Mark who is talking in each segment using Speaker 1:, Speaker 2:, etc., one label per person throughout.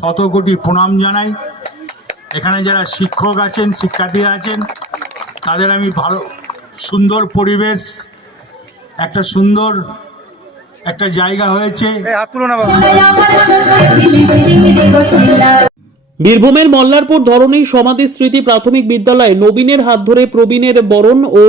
Speaker 1: শত কোটি প্রণাম জানাই এখানে যারা শিক্ষক আছেন শিক্ষার্থী আছেন তাদের আমি ভালো সুন্দর পরিবেশ একটা সুন্দর একটা জায়গা হয়েছে বীরভূমের মল্লারপুর ধরনী সমাধি স্মৃতি প্রাথমিক বিদ্যালয়ে নবীনের হাত ধরে প্রবীণের বরণ ও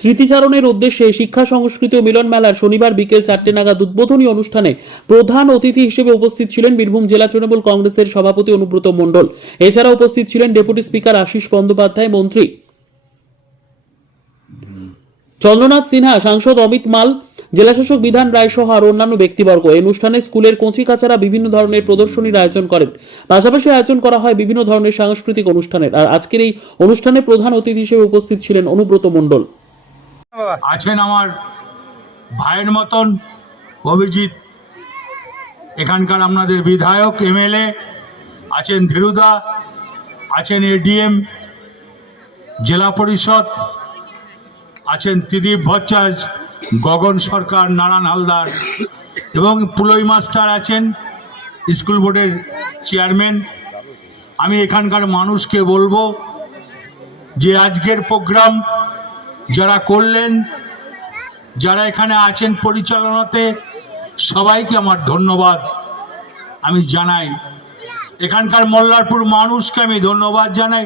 Speaker 1: স্মৃতিচারণের উদ্দেশ্যে শিক্ষা সংস্কৃতি ও মিলন মেলার শনিবার বিকেল চারটে নাগাদ উদ্বোধনী অনুষ্ঠানে প্রধান অতিথি হিসেবে উপস্থিত ছিলেন বীরভূম জেলা তৃণমূল কংগ্রেসের সভাপতি অনুব্রত মণ্ডল এছাড়া উপস্থিত ছিলেন ডেপুটি স্পিকার আশিস বন্দ্যোপাধ্যায় মন্ত্রী চন্দ্রনাথ সিনহা সাংসদ অমিত মাল জেলাশাসক বিধান রায় সহ আর অন্যান্য ব্যক্তিবর্গ এই অনুষ্ঠানে স্কুলের কঁচি কাচারা বিভিন্ন ধরনের প্রদর্শনীর আয়োজন করেন পাশাপাশি আয়োজন করা হয় বিভিন্ন ধরনের সাংস্কৃতিক অনুষ্ঠানের আর আজকের এই অনুষ্ঠানে প্রধান অতিথি হিসেবে উপস্থিত ছিলেন অনুব্রত মণ্ডল
Speaker 2: আছেন আমার ভাইয়ের মতন অভিজিৎ এখানকার আপনাদের বিধায়ক এমএলএ আছেন ধীরুদা আছেন এডিএম জেলা পরিষদ আছেন ত্রিদীপ ভট্টাচ গগন সরকার নারায়ণ হালদার এবং পুলই মাস্টার আছেন স্কুল বোর্ডের চেয়ারম্যান আমি এখানকার মানুষকে বলবো যে আজকের প্রোগ্রাম যারা করলেন যারা এখানে আছেন পরিচালনাতে সবাইকে আমার ধন্যবাদ আমি জানাই এখানকার মোল্লারপুর মানুষকে আমি ধন্যবাদ জানাই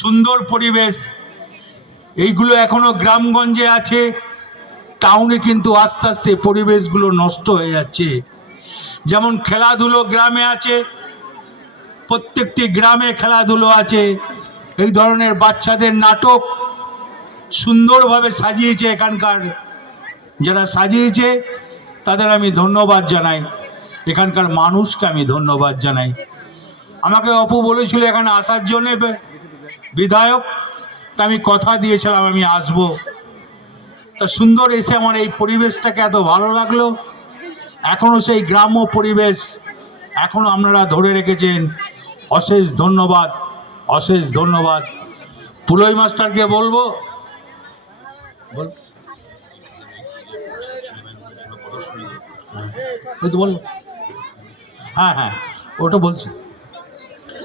Speaker 2: সুন্দর পরিবেশ এইগুলো এখনো গ্রামগঞ্জে আছে টাউনে কিন্তু আস্তে আস্তে পরিবেশগুলো নষ্ট হয়ে যাচ্ছে যেমন খেলাধুলো গ্রামে আছে প্রত্যেকটি গ্রামে খেলাধুলো আছে এই ধরনের বাচ্চাদের নাটক সুন্দরভাবে সাজিয়েছে এখানকার যারা সাজিয়েছে তাদের আমি ধন্যবাদ জানাই এখানকার মানুষকে আমি ধন্যবাদ জানাই আমাকে অপু বলেছিল এখানে আসার জন্যে বিধায়ক তা আমি কথা দিয়েছিলাম আমি আসব তা সুন্দর এসে আমার এই পরিবেশটাকে এত ভালো লাগলো এখনও সেই গ্রাম্য পরিবেশ এখনও আপনারা ধরে রেখেছেন অশেষ ধন্যবাদ অশেষ ধন্যবাদ পুলই মাস্টারকে বলবো হ্যাঁ। বল হ্যাঁ হ্যাঁ ওটা বলছি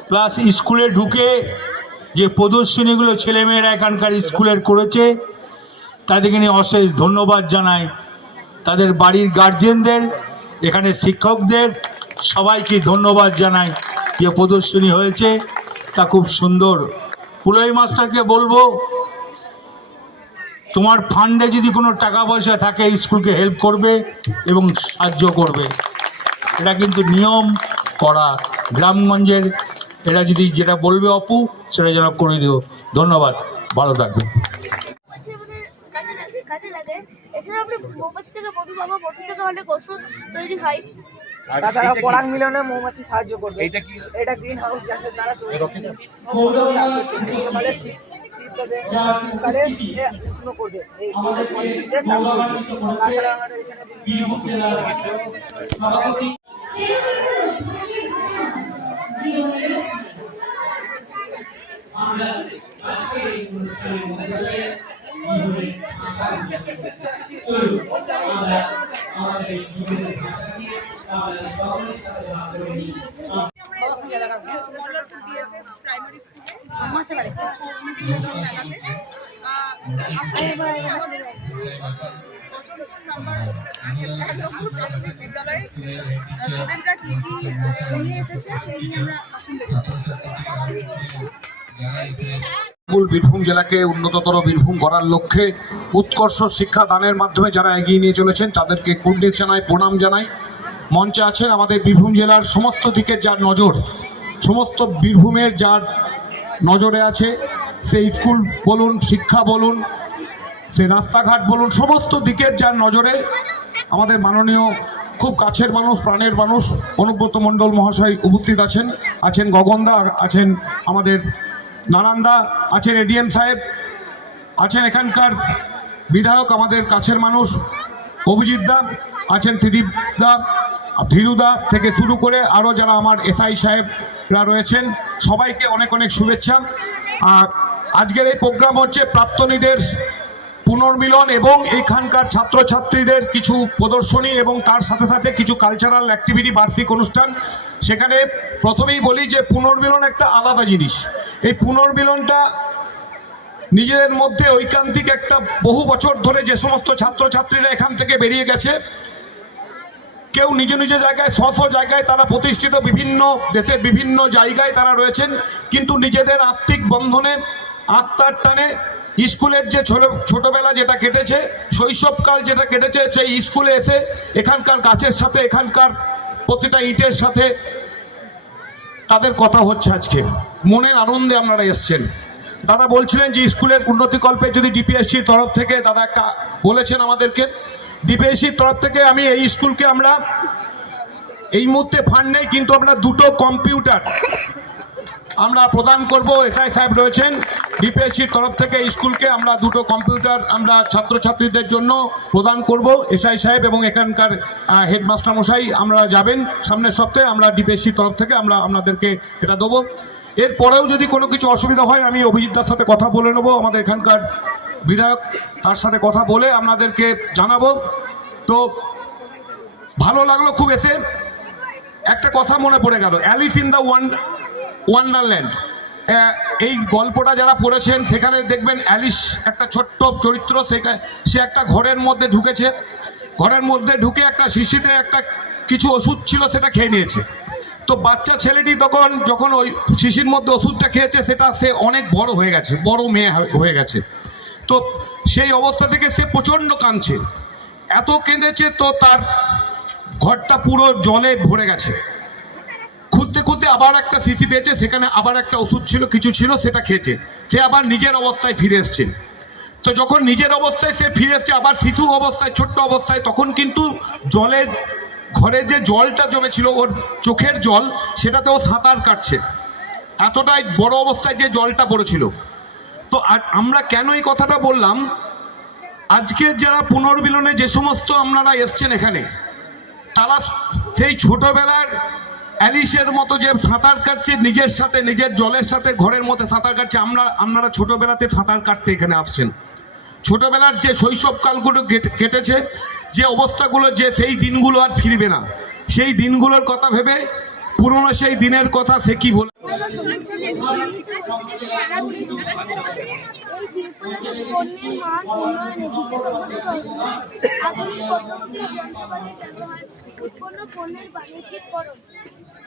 Speaker 2: প্লাস স্কুলে ঢুকে যে প্রদর্শনীগুলো ছেলেমেয়েরা এখানকার স্কুলের করেছে তাদেরকে নিয়ে অশেষ ধন্যবাদ জানাই তাদের বাড়ির গার্জেনদের এখানে শিক্ষকদের সবাইকে ধন্যবাদ জানাই যে প্রদর্শনী হয়েছে তা খুব সুন্দর পুলয় মাস্টারকে বলবো তোমার ফান্ডে যদি কোনো টাকা পয়সা থাকে স্কুলকে হেল্প করবে এবং সাহায্য করবে এটা কিন্তু নিয়ম করা গ্রামগঞ্জের এরা যদি যেটা বলবে অপু সেটা যেন করে দিও ধন্যবাদ ভালো থাকবে সাহায্য করবে এটা কি এটা গ্রিন হাউস গ্যাসের দ্বারা তৈরি শীতকালে শুকনো করবে এই চাষ করবে তাছাড়া আমাদের এখানে আমরা আজকে এই অনুষ্ঠানের মধ্যে জীবনের ভাষা চলুন আমরা আমাদের জীবনের ভাষা দিয়ে আমাদের সকলের সাথে ভাগ করে বীরভূম জেলাকে উন্নততর বীরভূম করার লক্ষ্যে উৎকর্ষ শিক্ষা দানের মাধ্যমে যারা এগিয়ে নিয়ে চলেছেন তাদেরকে কুণ্ডিত জানায় প্রণাম জানাই মঞ্চে আছেন আমাদের বীরভূম জেলার সমস্ত দিকের যার নজর সমস্ত বীরভূমের যার নজরে আছে সে স্কুল বলুন শিক্ষা বলুন সে রাস্তাঘাট বলুন সমস্ত দিকের যার নজরে আমাদের মাননীয় খুব কাছের মানুষ প্রাণের মানুষ অনুব্রত মণ্ডল মহাশয় উপস্থিত আছেন আছেন গগনদা আছেন আমাদের নারান্দা আছেন এডিএম সাহেব আছেন এখানকার বিধায়ক আমাদের কাছের মানুষ অভিজিৎ দা আছেন ত্রিদীপ দা ধীরুদা থেকে শুরু করে আরও যারা আমার এসআই সাহেবরা রয়েছেন সবাইকে অনেক অনেক শুভেচ্ছা আর আজকের এই প্রোগ্রাম হচ্ছে প্রাক্তনীদের পুনর্মিলন এবং এখানকার ছাত্রছাত্রীদের কিছু প্রদর্শনী এবং তার সাথে সাথে কিছু কালচারাল অ্যাক্টিভিটি বার্ষিক অনুষ্ঠান সেখানে প্রথমেই বলি যে পুনর্মিলন একটা আলাদা জিনিস এই পুনর্মিলনটা নিজেদের মধ্যে ঐকান্তিক একটা বহু বছর ধরে যে সমস্ত ছাত্রছাত্রীরা এখান থেকে বেরিয়ে গেছে কেউ নিজ নিজ জায়গায় স্ব স্ব জায়গায় তারা প্রতিষ্ঠিত বিভিন্ন দেশের বিভিন্ন জায়গায় তারা রয়েছেন কিন্তু নিজেদের আত্মিক বন্ধনে আত্মার টানে স্কুলের যে ছোট ছোটোবেলা যেটা কেটেছে শৈশবকাল যেটা কেটেছে সেই স্কুলে এসে এখানকার গাছের সাথে এখানকার প্রতিটা ইটের সাথে তাদের কথা হচ্ছে আজকে মনের আনন্দে আপনারা এসছেন দাদা বলছিলেন যে স্কুলের উন্নতিকল্পে যদি ডিপিএসসির তরফ থেকে দাদা একটা বলেছেন আমাদেরকে ডিপিএসসির তরফ থেকে আমি এই স্কুলকে আমরা এই মুহূর্তে ফান্ড নেই কিন্তু আমরা দুটো কম্পিউটার আমরা প্রদান করব এসআই সাহেব রয়েছেন ডিপিএসসির তরফ থেকে স্কুলকে আমরা দুটো কম্পিউটার আমরা ছাত্রছাত্রীদের জন্য প্রদান করব এসআই সাহেব এবং এখানকার হেডমাস্টার মশাই আমরা যাবেন সামনের সপ্তাহে আমরা ডিপিএসসির তরফ থেকে আমরা আপনাদেরকে এটা দেবো এরপরেও যদি কোনো কিছু অসুবিধা হয় আমি অভিজিৎদার সাথে কথা বলে নেবো আমাদের এখানকার বিধায়ক তার সাথে কথা বলে আপনাদেরকে জানাবো তো ভালো লাগলো খুব এসে একটা কথা মনে পড়ে গেল Alice in the one wonderland এই গল্পটা যারা পড়েছেন সেখানে দেখবেন অ্যালিস একটা ছোট্ট চরিত্র সেখানে সে একটা ঘরের মধ্যে ঢুকেছে ঘরের মধ্যে ঢুকে একটা শিশিতে একটা কিছু ওষুধ ছিল সেটা খেয়ে নিয়েছে তো বাচ্চা ছেলেটি তখন যখন ওই শিশির মধ্যে ওষুধটা খেয়েছে সেটা সে অনেক বড় হয়ে গেছে বড় মেয়ে হয়ে গেছে তো সেই অবস্থা থেকে সে প্রচণ্ড কাঁদছে এত কেঁদেছে তো তার ঘরটা পুরো জলে ভরে গেছে খুঁজতে খুঁজতে আবার একটা সিসি পেয়েছে সেখানে আবার একটা ওষুধ ছিল কিছু ছিল সেটা খেয়েছে সে আবার নিজের অবস্থায় ফিরে এসছে তো যখন নিজের অবস্থায় সে ফিরে এসছে আবার শিশু অবস্থায় ছোট্ট অবস্থায় তখন কিন্তু জলে ঘরে যে জলটা জমেছিল ওর চোখের জল সেটাতে ও সাঁতার কাটছে এতটাই বড় অবস্থায় যে জলটা পড়েছিল তো আর আমরা কেন এই কথাটা বললাম আজকে যারা পুনর্বিলনে যে সমস্ত আপনারা এসছেন এখানে তারা সেই ছোটবেলার অ্যালিসের মতো যে সাঁতার কাটছে নিজের সাথে নিজের জলের সাথে ঘরের মধ্যে সাঁতার কাটছে আমরা আপনারা ছোটোবেলাতে সাঁতার কাটতে এখানে আসছেন ছোটোবেলার যে শৈশবকালগুলো কেটেছে যে অবস্থাগুলো যে সেই দিনগুলো আর ফিরবে না সেই দিনগুলোর কথা ভেবে পুরনো সেই দিনের কথা সে কি বলে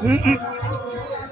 Speaker 2: Mm-mm.